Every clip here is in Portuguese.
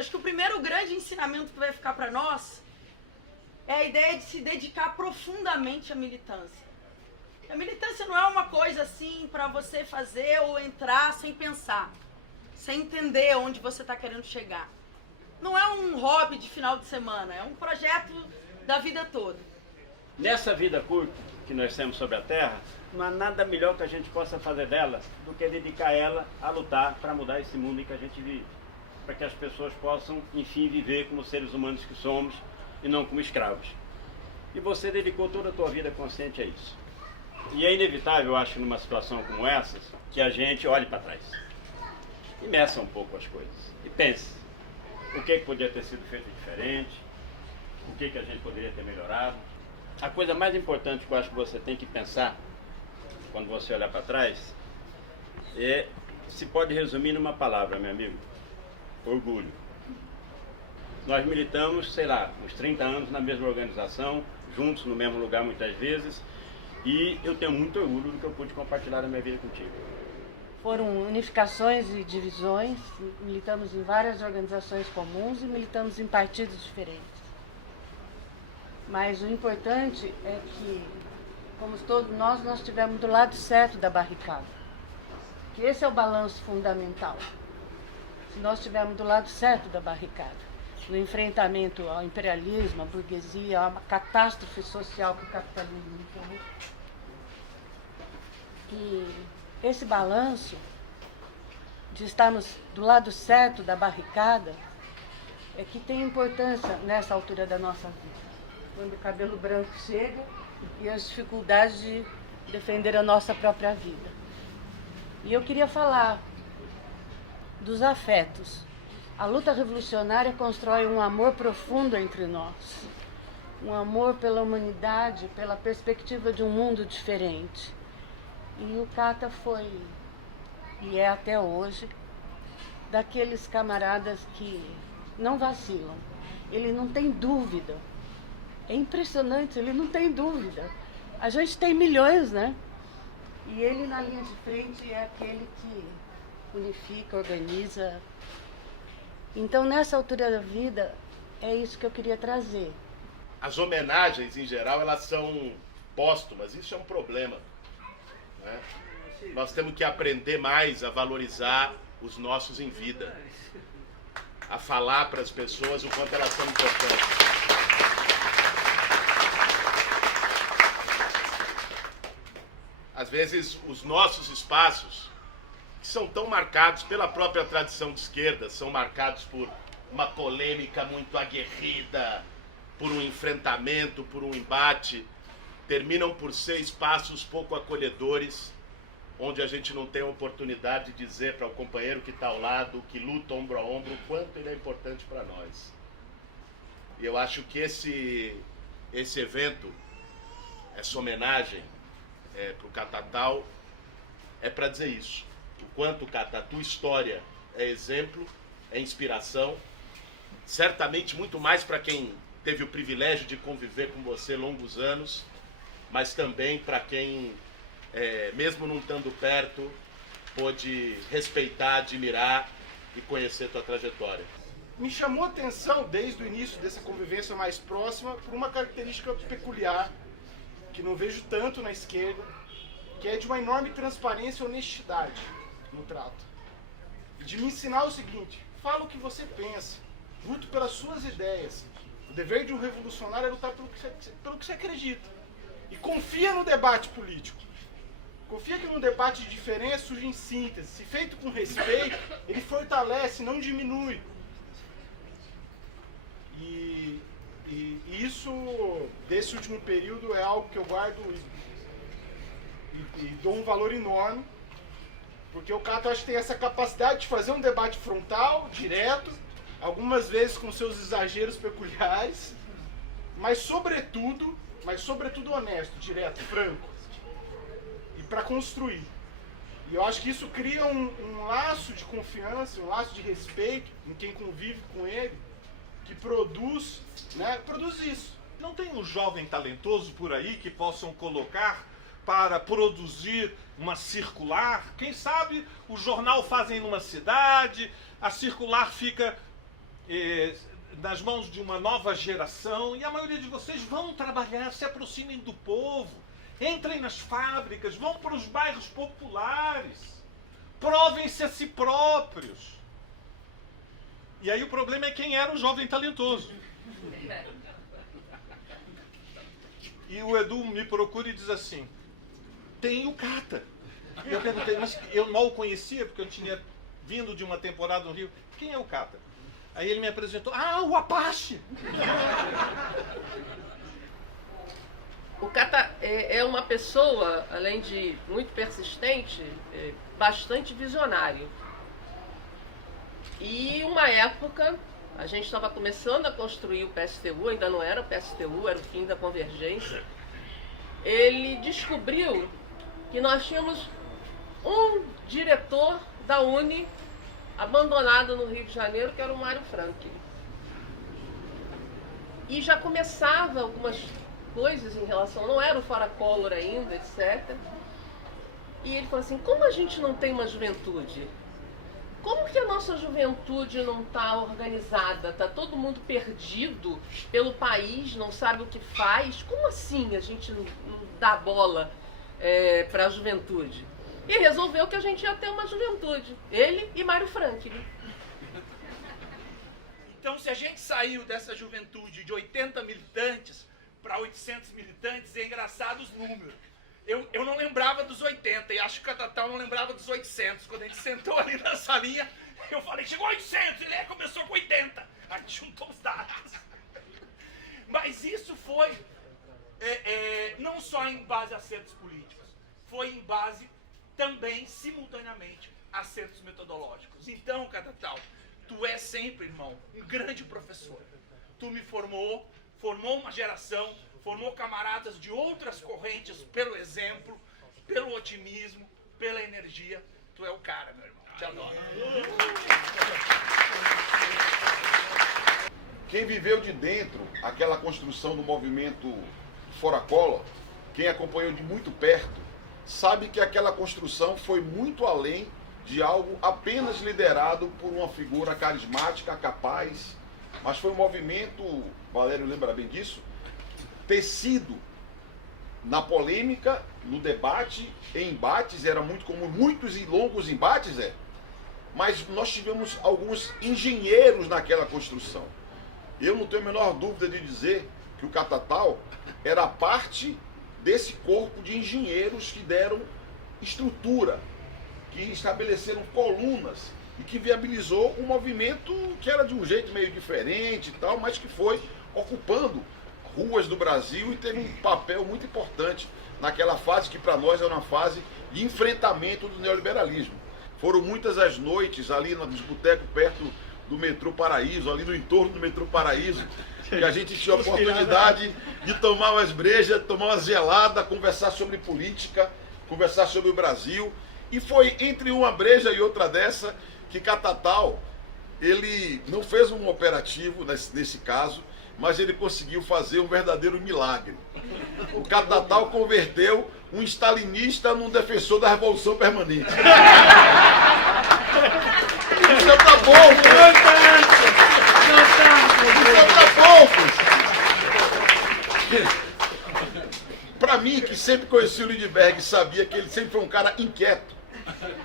Acho que o primeiro grande ensinamento que vai ficar para nós é a ideia de se dedicar profundamente à militância. A militância não é uma coisa assim para você fazer ou entrar sem pensar, sem entender onde você está querendo chegar. Não é um hobby de final de semana, é um projeto da vida toda. Nessa vida curta que nós temos sobre a Terra, não há nada melhor que a gente possa fazer dela do que dedicar ela a lutar para mudar esse mundo em que a gente vive. Para que as pessoas possam, enfim, viver como seres humanos que somos e não como escravos. E você dedicou toda a tua vida consciente a isso. E é inevitável, eu acho, numa situação como essa, que a gente olhe para trás. E meça um pouco as coisas. E pense, o que podia ter sido feito diferente? O que a gente poderia ter melhorado? A coisa mais importante que eu acho que você tem que pensar, quando você olhar para trás, se pode resumir numa palavra, meu amigo: orgulho. Nós militamos, sei lá, uns 30 anos na mesma organização, juntos no mesmo lugar muitas vezes, e eu tenho muito orgulho do que eu pude compartilhar da minha vida contigo. Foram unificações e divisões, militamos em várias organizações comuns e militamos em partidos diferentes. Mas o importante é que, como todos nós estivemos do lado certo da barricada. Que esse é o balanço fundamental. Se nós estivermos do lado certo da barricada, no enfrentamento ao imperialismo, à burguesia, a uma catástrofe social que o capitalismo impõe. E esse balanço de estarmos do lado certo da barricada é que tem importância nessa altura da nossa vida. Quando o cabelo branco chega e as dificuldades de defender a nossa própria vida. E eu queria falar dos afetos. A luta revolucionária constrói um amor profundo entre nós. Um amor pela humanidade, pela perspectiva de um mundo diferente. E o Cata foi, e é até hoje, daqueles camaradas que não vacilam. Ele não tem dúvida. É impressionante, ele não tem dúvida. A gente tem milhões, né? E ele na linha de frente é aquele que unifica, organiza. Então, nessa altura da vida, é isso que eu queria trazer. As homenagens, em geral, elas são póstumas. Isso é um problema, né? Nós temos que aprender mais a valorizar os nossos em vida. A falar para as pessoas o quanto elas são importantes. Às vezes, os nossos espaços, que são tão marcados pela própria tradição de esquerda, são marcados por uma polêmica muito aguerrida, por um enfrentamento, por um embate, terminam por ser espaços pouco acolhedores, onde a gente não tem a oportunidade de dizer para o companheiro que está ao lado, que luta ombro a ombro, o quanto ele é importante para nós. E eu acho que esse evento, essa homenagem para o Catatal, é para dizer isso. O quanto, Cata, a tua história é exemplo, é inspiração, certamente muito mais para quem teve o privilégio de conviver com você longos anos, mas também para quem, mesmo não estando perto, pôde respeitar, admirar e conhecer tua trajetória. Me chamou a atenção, desde o início dessa convivência mais próxima, por uma característica peculiar, que não vejo tanto na esquerda, que é de uma enorme transparência e honestidade no trato. E de me ensinar o seguinte: fala o que você pensa, lute pelas suas ideias. O dever de um revolucionário é lutar pelo que você acredita. E confia no debate político. Confia que no debate de diferença surge em síntese. Se feito com respeito, ele fortalece, não diminui. E isso, desse último período, é algo que eu guardo e dou um valor enorme, porque o Cata, acho que tem essa capacidade de fazer um debate frontal, direto, algumas vezes com seus exageros peculiares, mas sobretudo honesto, direto, franco, e para construir. E eu acho que isso cria um laço de confiança, um laço de respeito em quem convive com ele, que produz isso. Não tem um jovem talentoso por aí que possam colocar para produzir uma circular? Quem sabe o jornal fazem numa cidade, a circular fica nas mãos de uma nova geração, e a maioria de vocês vão trabalhar, se aproximem do povo, entrem nas fábricas, vão para os bairros populares, provem-se a si próprios. E aí o problema é quem era o jovem talentoso. E o Edu me procura e diz assim: tem o Cata. Eu perguntei, mas eu mal o conhecia, porque eu tinha vindo de uma temporada no Rio. Quem é o Cata? Aí ele me apresentou: ah, o Apache! O Cata é uma pessoa, além de muito persistente, bastante visionário. E uma época, a gente estava começando a construir o PSTU, ainda não era o PSTU, era o fim da convergência. Ele descobriu que nós tínhamos um diretor da Uni abandonado no Rio de Janeiro, que era o Mário Franklin. E já começava algumas coisas em relação, não era o Fora Collor ainda, etc. E ele falou assim: como a gente não tem uma juventude? Como que a nossa juventude não está organizada? Está todo mundo perdido pelo país, não sabe o que faz? Como assim a gente não dá bola para a juventude? E resolveu que a gente ia ter uma juventude. Ele e Mário Franklin. Então, se a gente saiu dessa juventude de 80 militantes para 800 militantes, é engraçado os números. Eu não lembrava dos 80 e acho que o Catatal não lembrava dos 800. Quando a gente sentou ali na salinha, eu falei: chegou 800, ele começou com 80. A gente juntou os dados. Mas isso foi não só em base a acertos políticos, foi em base também, simultaneamente, a acertos metodológicos. Então, Catatal, tu é sempre, irmão, um grande professor. Tu me formou uma geração, formou camaradas de outras correntes pelo exemplo, pelo otimismo, pela energia. Tu é o cara, meu irmão. Te adoro. Quem viveu de dentro aquela construção do movimento Fora Collor, quem acompanhou de muito perto, sabe que aquela construção foi muito além de algo apenas liderado por uma figura carismática, capaz, mas foi um movimento, Valério lembra bem disso, tecido na polêmica, no debate, em embates, era muito comum, muitos e longos embates, mas nós tivemos alguns engenheiros naquela construção. Eu não tenho a menor dúvida de dizer que o Catatal era parte desse corpo de engenheiros que deram estrutura, que estabeleceram colunas e que viabilizou um movimento que era de um jeito meio diferente e tal, mas que foi ocupando ruas do Brasil e teve um papel muito importante naquela fase que para nós era uma fase de enfrentamento do neoliberalismo. Foram muitas as noites ali nos botecos perto do metrô Paraíso, ali no entorno do metrô Paraíso, que a gente tinha a oportunidade de tomar umas brejas, tomar uma gelada, conversar sobre política, conversar sobre o Brasil. E foi entre uma breja e outra dessa que Catatal, ele não fez um operativo nesse caso, mas ele conseguiu fazer um verdadeiro milagre. O Catatal converteu um stalinista num defensor da Revolução Permanente. Isso tá bom, Para mim, que sempre conheci o Lindbergh e sabia que ele sempre foi um cara inquieto,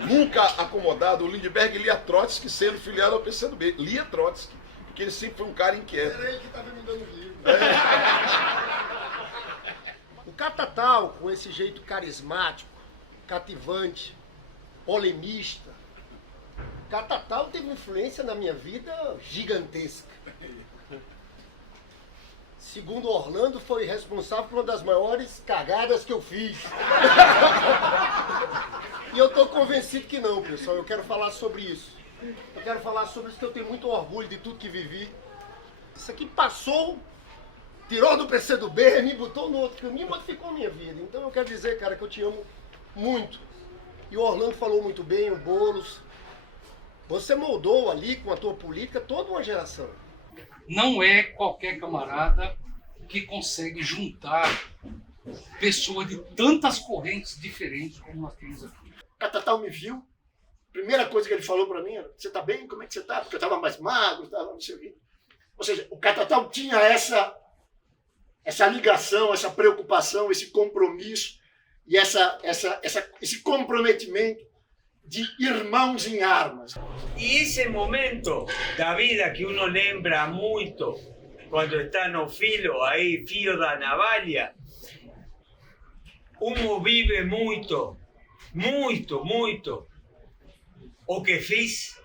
nunca acomodado, o Lindbergh lia Trotsky sendo filiado ao PCdoB, lia Trotsky, porque ele sempre foi um cara inquieto. Era ele que estava me dando livro. O Catatal, com esse jeito carismático, cativante, polemista, Catatal teve influência na minha vida gigantesca. Segundo Orlando, foi responsável por uma das maiores cagadas que eu fiz. E eu estou convencido que não, pessoal. Eu quero falar sobre isso. Eu quero falar sobre isso, que eu tenho muito orgulho de tudo que vivi. Isso aqui passou, tirou do PCdoB, me botou no outro caminho, modificou a minha vida. Então eu quero dizer, cara, que eu te amo muito. E o Orlando falou muito bem, o Boulos. Você moldou ali, com a tua política, toda uma geração. Não é qualquer camarada que consegue juntar pessoas de tantas correntes diferentes como nós temos aqui. Catatal me viu. Primeira coisa que ele falou pra mim era: você tá bem? Como é que você tá? Porque eu tava mais magro, tava não sei o quê. Ou seja, o Catatal tinha essa ligação, essa preocupação, esse compromisso e esse comprometimento de irmãos em armas. E esse momento da vida que uno lembra muito quando está no filo da navalha, uno vive muito o que fiz,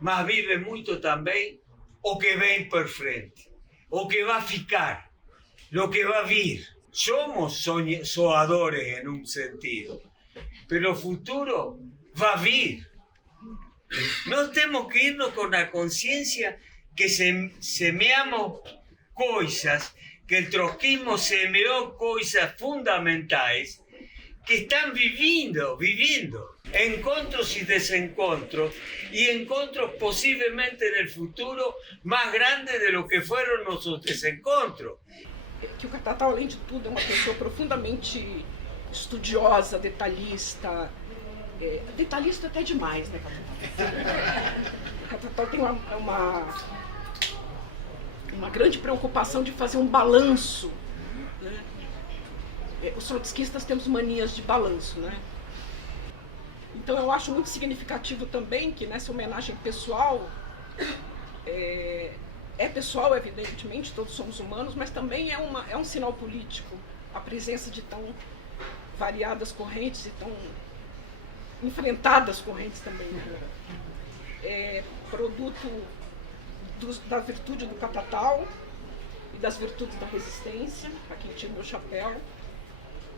mas vive muito também o que vem por frente, o que vai ficar, o que vai vir. Somos soñadores en un sentido, pero el futuro va a vir. Nós temos que irnos con la conciencia que semeamos coisas, que el trotskismo semeó coisas fundamentais que están viviendo encontros y desencontros, y encontros posiblemente en el futuro más grandes de lo que fueron nuestros desencontros. Que o Catatal, além de tudo, é uma pessoa profundamente estudiosa, detalhista. Detalhista até demais, né, Catatal? O Catatal tem uma grande preocupação de fazer um balanço, né? Os trotskistas temos manias de balanço, né? Então eu acho muito significativo também que nessa homenagem pessoal, pessoal, evidentemente, todos somos humanos, mas também é um sinal político a presença de tão variadas correntes e tão enfrentadas correntes também. Produto da virtude do Catatal e das virtudes da resistência, a quem tira meu chapéu.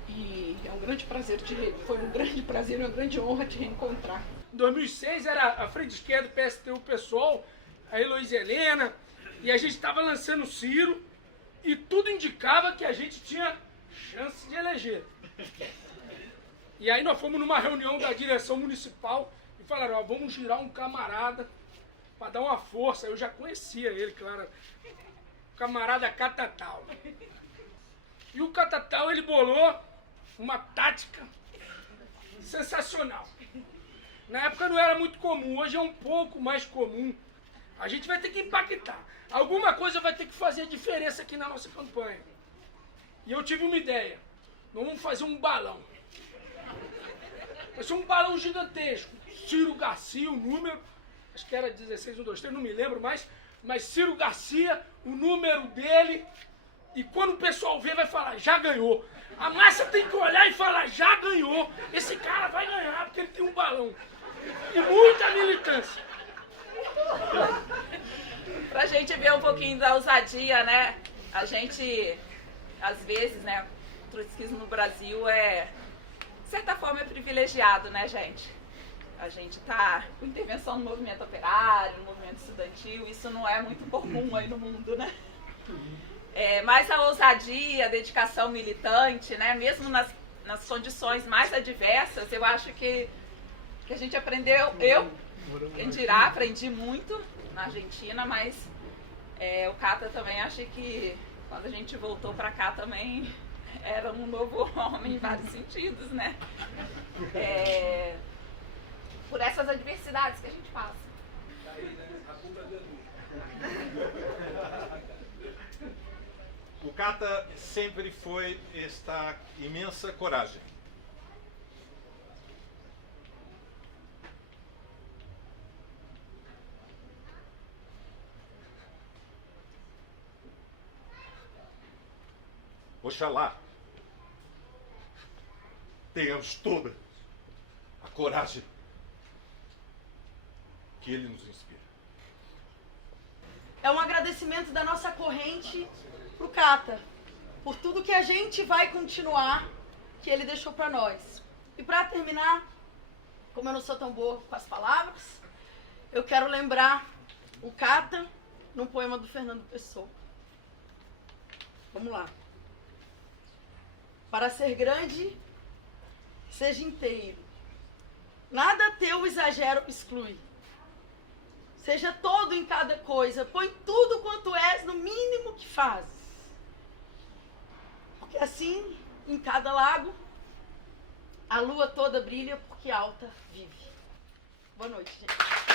E é um grande prazer, foi um grande prazer e uma grande honra te reencontrar. Em 2006 era a frente esquerda do PSTU, PSOL, a Heloísa Helena, e a gente estava lançando o Ciro, e tudo indicava que a gente tinha chance de eleger. E aí nós fomos numa reunião da direção municipal e falaram, ó, vamos girar um camarada para dar uma força. Eu já conhecia ele, claro, o camarada Catatal. E o Catatal, ele bolou uma tática sensacional. Na época não era muito comum, hoje é um pouco mais comum. A gente vai ter que impactar. Alguma coisa vai ter que fazer diferença aqui na nossa campanha. E eu tive uma ideia. Nós vamos fazer um balão. Vai ser um balão gigantesco. Ciro Garcia, o número, acho que era 16123, não me lembro mais, mas Ciro Garcia, o número dele, e quando o pessoal vê, vai falar, já ganhou. A massa tem que olhar e falar, já ganhou. Esse cara vai ganhar, porque ele tem um balão. E muita militância. Pra gente ver um pouquinho da ousadia, né? A gente, às vezes, né, o trotskismo no Brasil de certa forma, é privilegiado, né, gente? A gente tá com intervenção no movimento operário, no movimento estudantil, isso não é muito comum aí no mundo, né? Mas a ousadia, a dedicação militante, né, mesmo nas condições mais adversas, eu acho que a gente aprendeu, quem dirá, aprendi muito na Argentina, mas o Cata também, acho que quando a gente voltou pra cá também era um novo homem em vários sentidos, né? Por essas adversidades que a gente passa. O Cata sempre foi esta imensa coragem. Oxalá tenhamos toda a coragem que ele nos inspira. É um agradecimento da nossa corrente pro Cata, por tudo que a gente vai continuar, que ele deixou para nós. E para terminar, como eu não sou tão boa com as palavras, eu quero lembrar o Cata num poema do Fernando Pessoa. Vamos lá. Para ser grande, seja inteiro. Nada teu exagero exclui. Seja todo em cada coisa, põe tudo quanto és no mínimo que fazes. Porque assim, em cada lago, a lua toda brilha porque alta vive. Boa noite, gente.